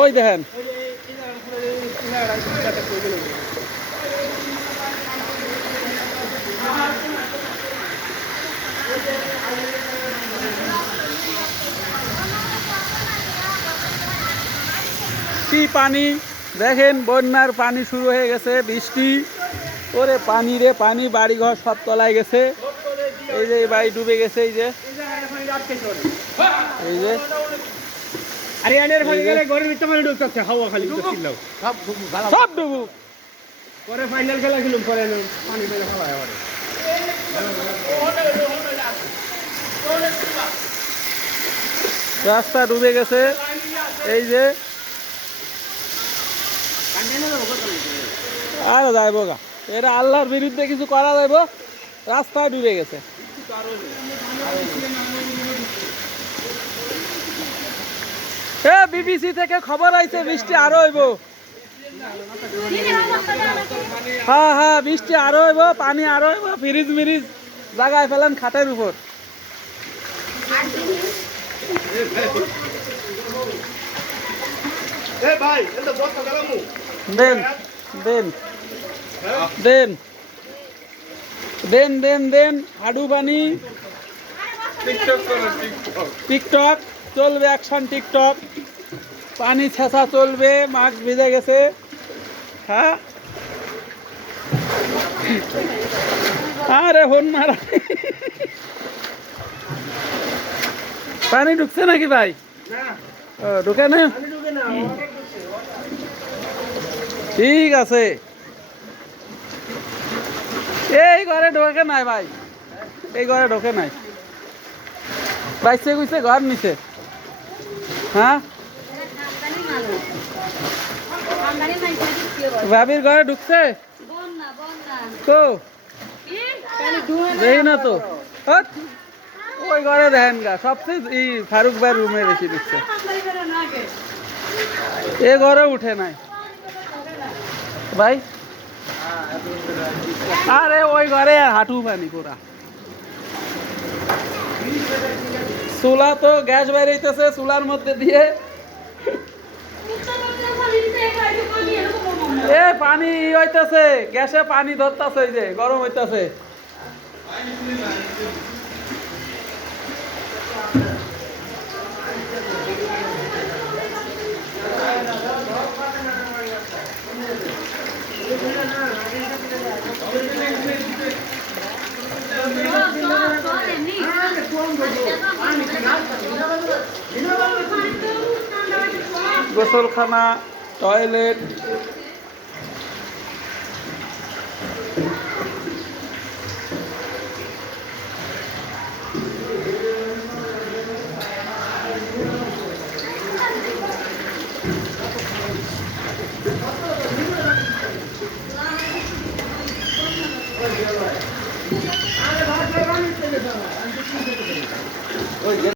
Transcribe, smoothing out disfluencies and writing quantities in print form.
ওই দেখেন কি পানি দেখেন, বন্যার পানি শুরু হয়ে গেছে, বৃষ্টি ওরে পানি রে পানি, বাড়িঘর সব তলায় গেছে। এই যে বাড়ি ডুবে গেছে, এই যে এই যে সব ডুবুক। পরে ফাইনাল খেলা খেলুম, পরে পানি মেলে খাওয়া হয়। রাস্তা ডুবে গেছে, এই যে আর যাইব গা, এটা আল্লাহর বিরুদ্ধে কিছু করা যাইব, রাস্তায় ডুবে গেছে। বিবিসি থেকে খবর আইছে বৃষ্টি আরো হইব। হ্যাঁ হ্যাঁ, বৃষ্টি আরো হইব, পানি আরো হইব, ফ্রিজ মিরিজ জাগায় ফেলেন খাটের উপর। দেন দেন দেন দেন দেন দেন হাডু পানি। টিকটক চলবে, অ্যাকশন টিকটক, পানি ছেঁচা চলবে, মাস্ক ভিজে গেছে। হ্যাঁ আরে হন মারা, পানি ঢুকছে নাকি ভাই? ঢুকে না, ঠিক আছে। এই ঘরে ঢোকে নাই ভাই, এই ঘরে ঢোকে নাই, বাইসে গুইছে ঘর নিচে। হ্যাঁ ভাবির ঘরে ঢুকছে তো দেখি না তো, ওই ঘরে দেখেন গা, সবচেয়ে ফারুক ভাইয়ের রুমে বেশি ঢুকছে, এ ঘরে উঠে নাই ভাই। আরে ওই ঘরে হাঁটু পানি পুরা। চুলা তো গ্যাস বাইরেছে, চুলার মধ্যে দিয়ে এ পানি হইতেছে, গ্যাসে পানি ধরতেছে, এই যে গরম হইতেছে। গোসলখানা, টয়লেট,